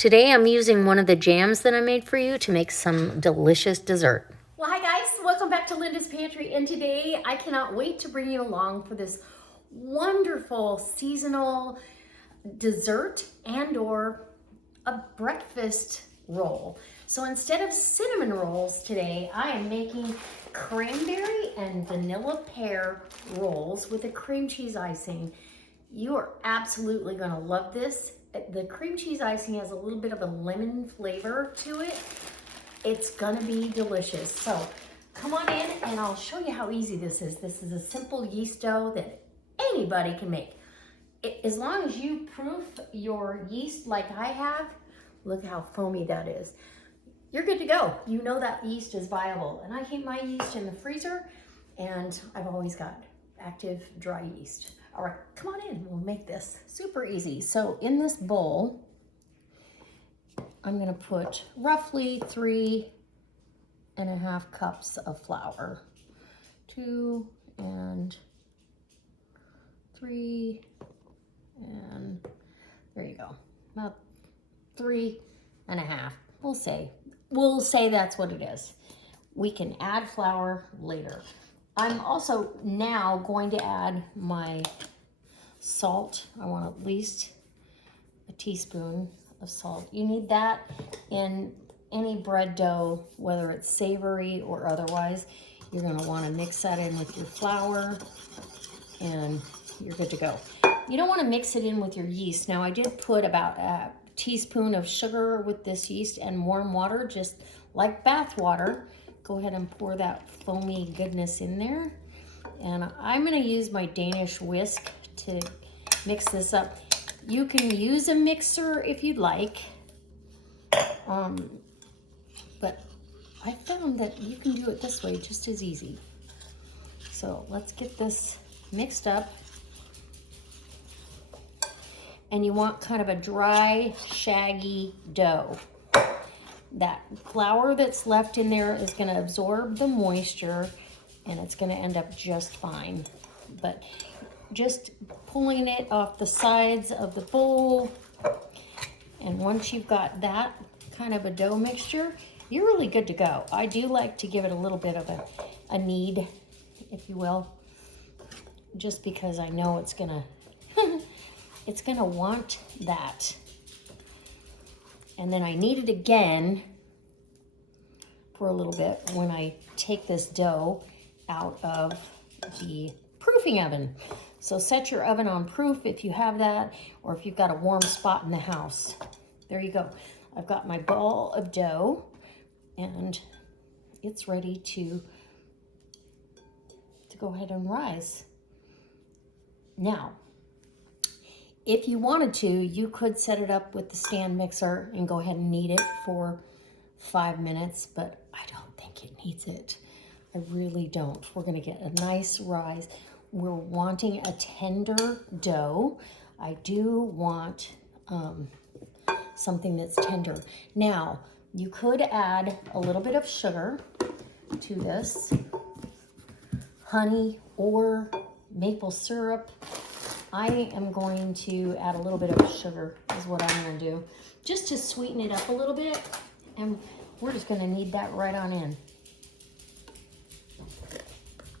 Today I'm using one of the jams that I made for you to make some delicious dessert. Well, hi guys, welcome back to Linda's Pantry, and today I cannot wait to bring you along for this wonderful seasonal dessert and or a breakfast roll. So instead of cinnamon rolls today, I am making cranberry and vanilla pear rolls with a cream cheese icing. You are absolutely going to love this. The cream cheese icing has a little bit of a lemon flavor to it. It's gonna be delicious. So come on in and I'll show you how easy this is. This is a simple yeast dough that anybody can make. As long as you proof your yeast like I have, look how foamy that is. You're good to go. You know that yeast is viable. And I keep my yeast in the freezer, and I've always got active dry yeast. All right, come on in, we'll make this super easy. So in this bowl, I'm gonna put roughly 3.5 cups of flour. 2 and 3, and there you go. About 3.5, we'll say that's what it is. We can add flour later. I'm also now going to add my salt. I want at least a teaspoon of salt. You need that in any bread dough, whether it's savory or otherwise. You're gonna wanna mix that in with your flour and you're good to go. You don't wanna mix it in with your yeast. Now I did put about a teaspoon of sugar with this yeast and warm water, just like bath water. Go ahead and pour that foamy goodness in there. And I'm gonna use my Danish whisk to mix this up. You can use a mixer if you'd like, but I found that you can do it this way just as easy. So let's get this mixed up. And you want kind of a dry, shaggy dough. That flour that's left in there is gonna absorb the moisture and it's gonna end up just fine. But just pulling it off the sides of the bowl, and once you've got that kind of a dough mixture, you're really good to go. I do like to give it a little bit of a knead, if you will, just because I know it's gonna it's gonna want that. And then I knead it again for a little bit when I take this dough out of the proofing oven. So set your oven on proof if you have that, or if you've got a warm spot in the house. There you go. I've got my ball of dough and it's ready to go ahead and rise. Now, if you wanted to, you could set it up with the stand mixer and go ahead and knead it for 5 minutes, but I don't think it needs it. I really don't. We're gonna get a nice rise. We're wanting a tender dough. I do want something that's tender. Now, you could add a little bit of sugar to this, honey or maple syrup. I am going to add a little bit of sugar is what I'm gonna do, just to sweeten it up a little bit, and we're just gonna knead that right on in.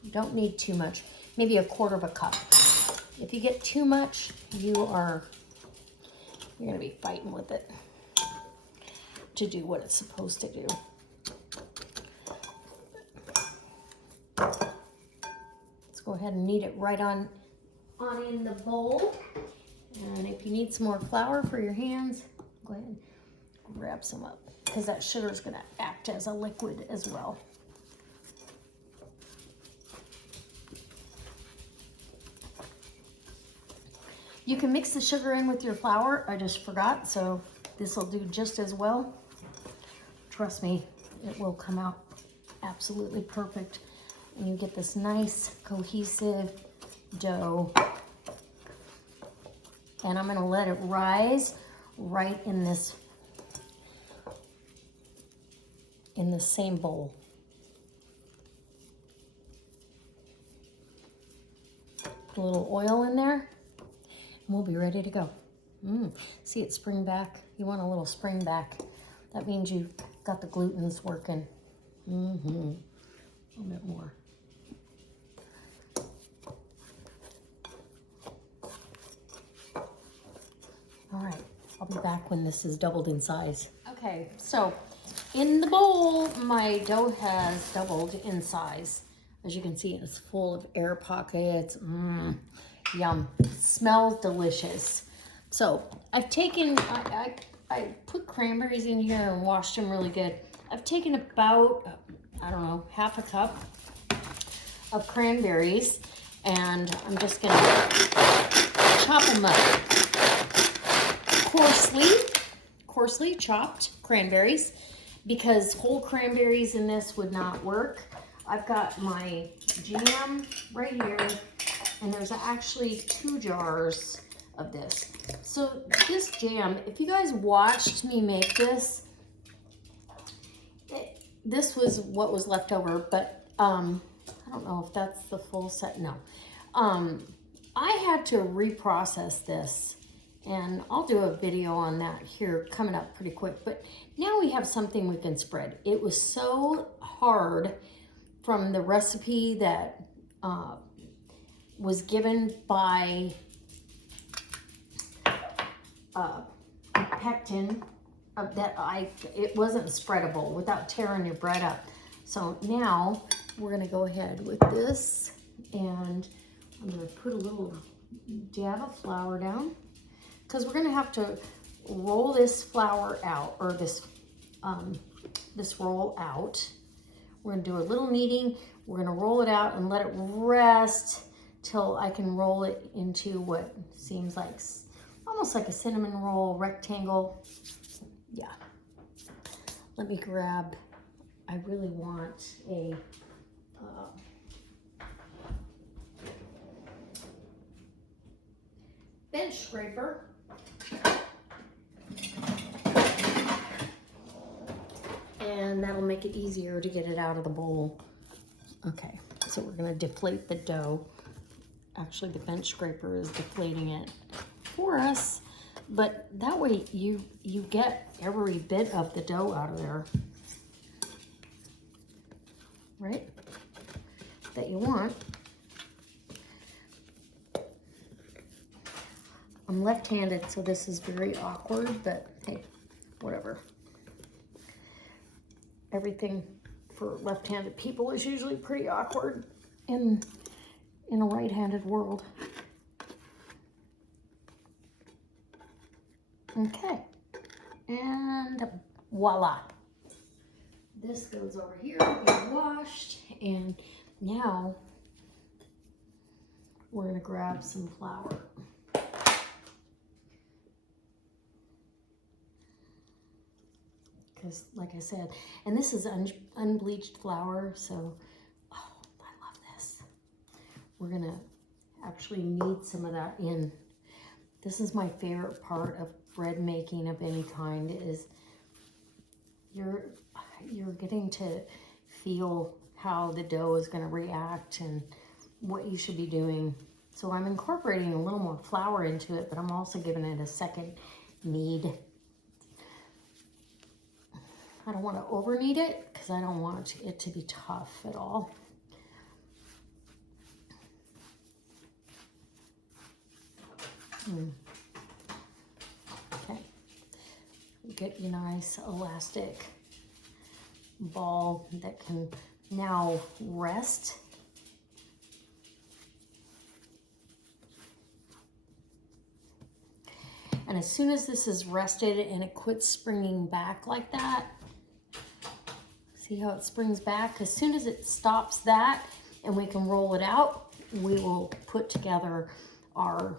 You don't need too much, maybe 1/4 cup. If you get too much, you're gonna be fighting with it to do what it's supposed to do. Let's go ahead and knead it right on in the bowl. And if you need some more flour for your hands, go ahead and grab some up, because that sugar is gonna act as a liquid as well. You can mix the sugar in with your flour. I just forgot, so this will do just as well. Trust me, it will come out absolutely perfect. And you get this nice cohesive dough. And I'm gonna let it rise right in the same bowl. Put a little oil in there, and we'll be ready to go. See it spring back You want a little spring back. That means you've got the glutens working. A little bit more. All right, I'll be back when this is doubled in size. Okay, so in the bowl, my dough has doubled in size. As you can see, it's full of air pockets. Yum. Smells delicious. So I've taken, I put cranberries in here and washed them really good. I've taken about, I don't know, half a cup of cranberries, and I'm just gonna chop them up. Coarsely chopped cranberries, because whole cranberries in this would not work. I've got my jam right here, and there's actually 2 jars of this. So this jam, if you guys watched me make this, this was what was left over, but I don't know if that's the full set. No. I had to reprocess this, and I'll do a video on that here coming up pretty quick. But now we have something we can spread. It was so hard from the recipe that was given by Pectin, that it wasn't spreadable without tearing your bread up. So now we're gonna go ahead with this, and I'm gonna put a little dab of flour down, because we're gonna have to roll this flour out, or this roll out. We're gonna do a little kneading. We're gonna roll it out and let it rest till I can roll it into what seems like almost like a cinnamon roll rectangle. Yeah. Let me grab, I really want a bench scraper. And that'll make it easier to get it out of the bowl. Okay, so we're gonna deflate the dough. Actually, the bench scraper is deflating it for us, but that way you get every bit of the dough out of there, right? That you want. I'm left-handed, so this is very awkward, but hey, whatever. Everything for left-handed people is usually pretty awkward in a right-handed world. Okay, and voila. This goes over here, get washed, and now we're gonna grab some flour. Because like I said, and this is unbleached flour, so, oh, I love this. We're gonna actually knead some of that in. This is my favorite part of bread making of any kind, is you're getting to feel how the dough is gonna react and what you should be doing. So I'm incorporating a little more flour into it, but I'm also giving it a second knead. I don't want to over knead it, because I don't want it to be tough at all. Okay, get your nice elastic ball that can now rest. And as soon as this is rested and it quits springing back like that, see how it springs back? As soon as it stops that and we can roll it out, we will put together our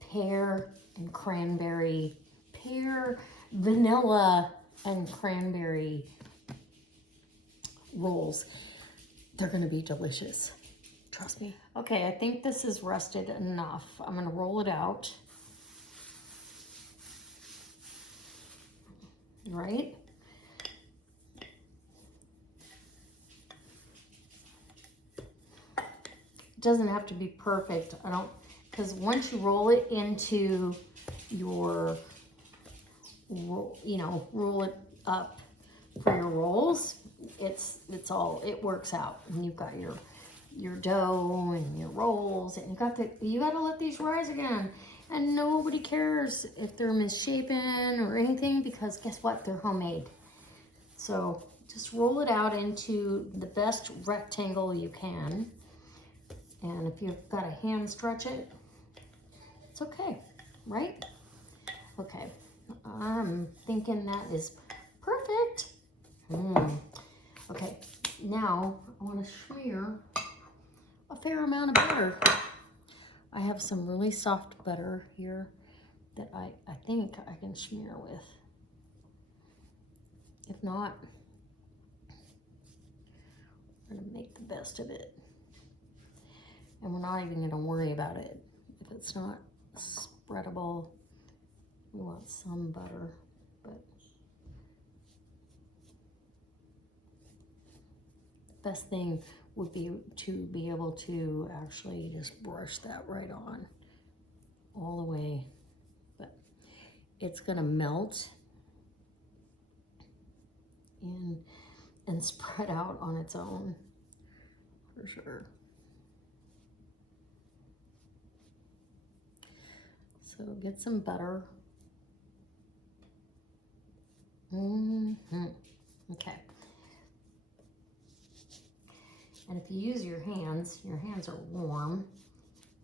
pear, vanilla and cranberry rolls. They're gonna be delicious. Trust me. Okay, I think this is rested enough. I'm gonna roll it out. Right? It doesn't have to be perfect. Because once you roll it into your, you know, roll it up for your rolls, it works out. And you've got your dough and your rolls, and you got to let these rise again. And nobody cares if they're misshapen or anything, because guess what? They're homemade. So just roll it out into the best rectangle you can. And if you've got to hand stretch it, it's okay, right? Okay, I'm thinking that is perfect. Okay, now I want to smear a fair amount of butter. I have some really soft butter here that I think I can smear with. If not, I'm gonna make the best of it. And we're not even gonna worry about it. If it's not spreadable, we want some butter, but the best thing would be to be able to actually just brush that right on all the way. But it's gonna melt and spread out on its own for sure. So get some butter. Okay. And if you use your hands are warm,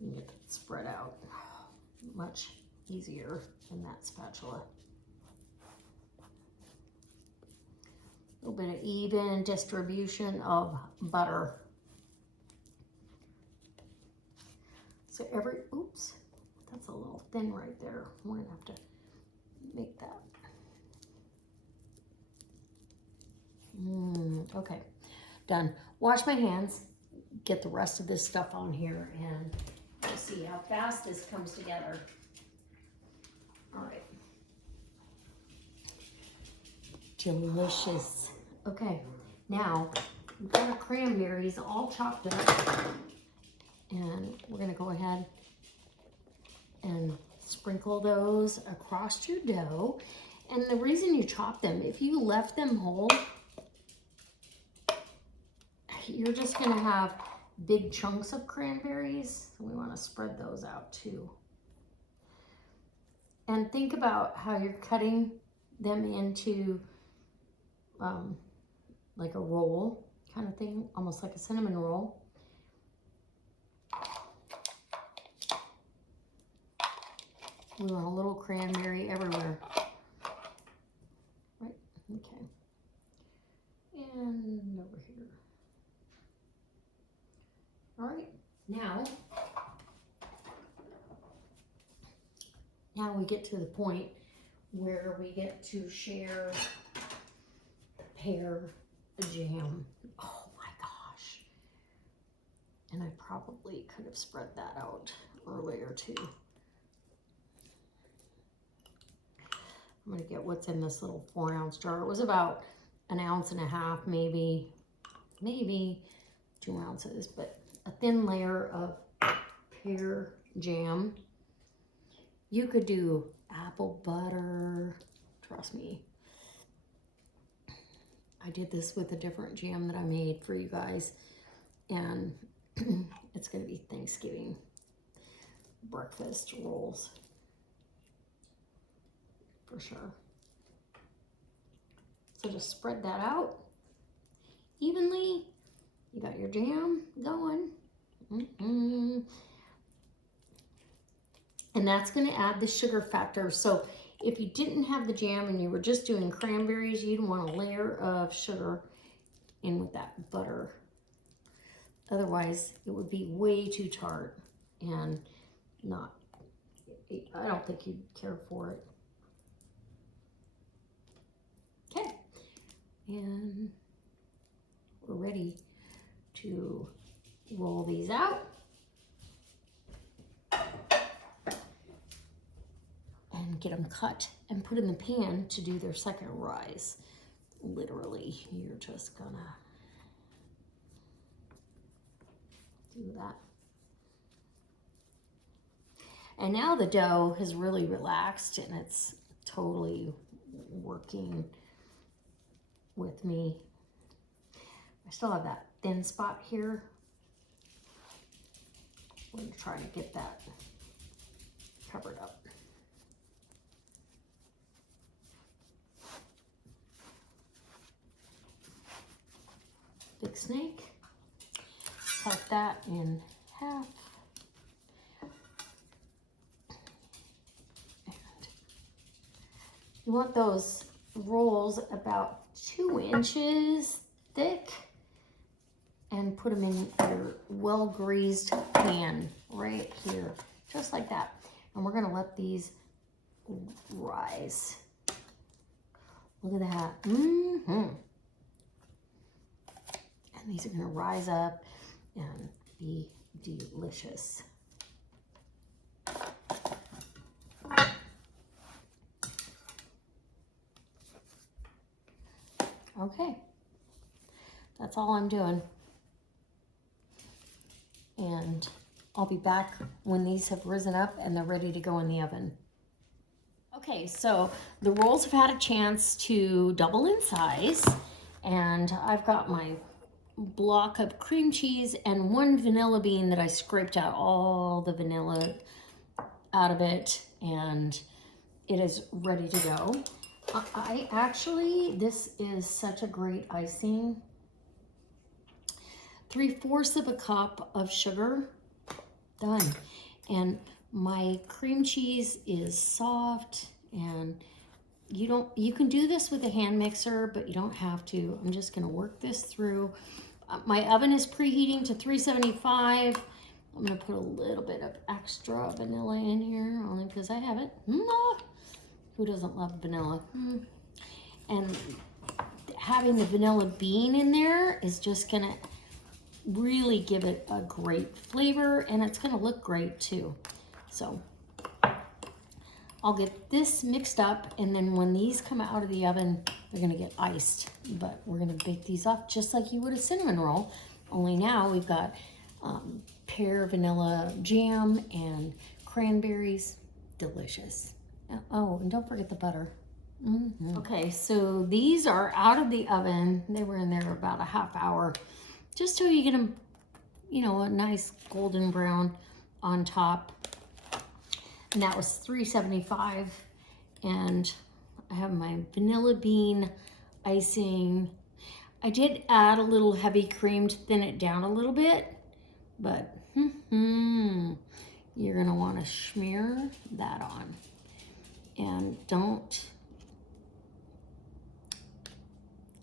you can get that spread out much easier than that spatula. A little bit of even distribution of butter. So oops, that's a little thin right there. We're gonna have to make that. Okay, done. Wash my hands, get the rest of this stuff on here, and we'll see how fast this comes together. All right. Delicious. Okay, now we've got our cranberries all chopped up, and we're gonna go ahead and sprinkle those across your dough. And the reason you chop them, if you left them whole, you're just gonna have big chunks of cranberries. So we wanna spread those out too. And think about how you're cutting them into like a roll kind of thing, almost like a cinnamon roll. We want a little cranberry everywhere. Right, okay. And over here. All right, now we get to the point where we get to share the pear jam. Oh my gosh. And I probably could have spread that out earlier too. I'm gonna get what's in this little 4-ounce jar. It was about 1.5 ounces, maybe 2 ounces, but a thin layer of pear jam. You could do apple butter, trust me. I did this with a different jam that I made for you guys, and it's gonna be Thanksgiving breakfast rolls for sure. So just spread that out evenly. You got your jam going. And that's gonna add the sugar factor. So if you didn't have the jam and you were just doing cranberries, you'd want a layer of sugar in with that butter. Otherwise, it would be way too tart and I don't think you'd care for it. Okay, and we're ready to roll these out. And get them cut and put in the pan to do their second rise. Literally, you're just gonna do that. And now the dough has really relaxed and it's totally working with me. I still have that thin spot here. I'm going to try to get that covered up. Big snake. Cut that in half. And you want those rolls about 2 inches thick, and put them in your well-greased pan right here, just like that. And we're gonna let these rise. Look at that. And these are gonna rise up and be delicious. Okay, that's all I'm doing. And I'll be back when these have risen up and they're ready to go in the oven. Okay, so the rolls have had a chance to double in size, and I've got my block of cream cheese and 1 vanilla bean that I scraped out all the vanilla out of it, and it is ready to go. I actually, this is such a great icing. 3/4 of a cup of sugar, done. And my cream cheese is soft, and you can do this with a hand mixer, but you don't have to. I'm just gonna work this through. My oven is preheating to 375. I'm gonna put a little bit of extra vanilla in here, only because I have it. Who doesn't love vanilla? And having the vanilla bean in there is just gonna really give it a great flavor, and it's gonna look great too. So I'll get this mixed up, and then when these come out of the oven, they're gonna get iced. But we're gonna bake these off just like you would a cinnamon roll, only now we've got pear vanilla jam and cranberries. Delicious. Oh, and don't forget the butter. Okay, so these are out of the oven. They were in there about a half hour, just so you get them, a nice golden brown on top. And that was 375. And I have my vanilla bean icing. I did add a little heavy cream to thin it down a little bit, but you're gonna wanna smear that on. And don't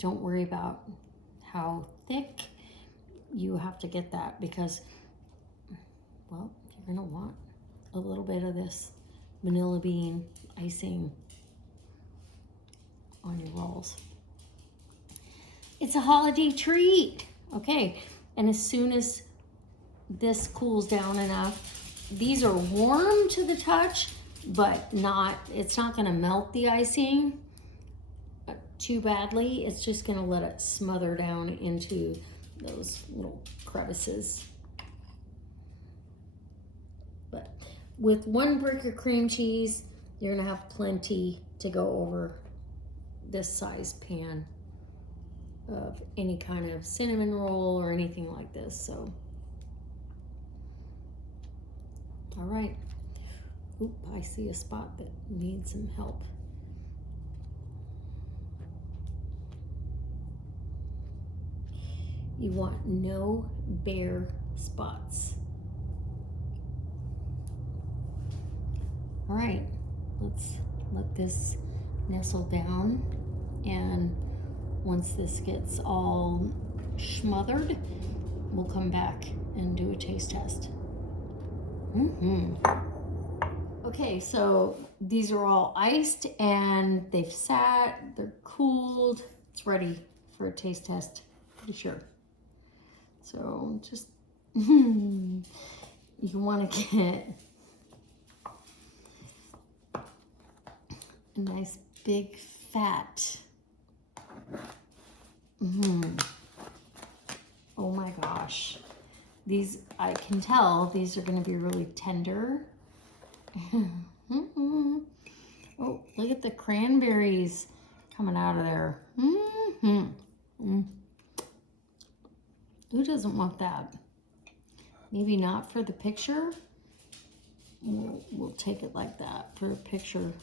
worry about how thick. You have to get that because, well, you're gonna want a little bit of this vanilla bean icing on your rolls. It's a holiday treat. Okay, and as soon as this cools down enough, these are warm to the touch, but it's not gonna melt the icing too badly. It's just gonna let it smother down into those little crevices. But with 1 brick of cream cheese, you're gonna have plenty to go over this size pan of any kind of cinnamon roll or anything like this. So, all right. Oop, I see a spot that needs some help. You want no bare spots. All right, let's let this nestle down, and once this gets all smothered, we'll come back and do a taste test. Okay, so these are all iced and they've sat, they're cooled. It's ready for a taste test, pretty sure. So just, you want to get a nice big fat. Oh my gosh. These, I can tell these are going to be really tender. Oh, look at the cranberries coming out of there. Who doesn't want that? Maybe not for the picture. We'll take it like that for a picture.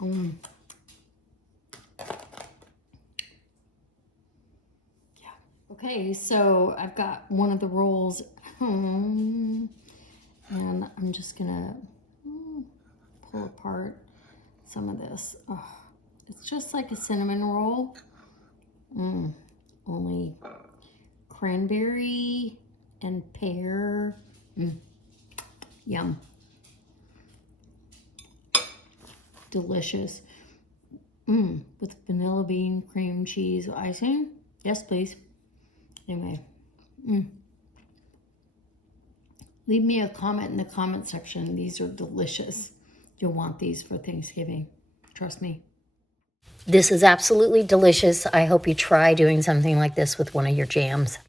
Yeah. Okay, so I've got one of the rolls at home, and I'm just gonna pull apart some of this. Oh, it's just like a cinnamon roll, only cranberry and pear. Yum. Delicious. With vanilla bean, cream cheese, icing. Yes, please. Anyway. Leave me a comment in the comment section. These are delicious. You'll want these for Thanksgiving. Trust me. This is absolutely delicious. I hope you try doing something like this with one of your jams.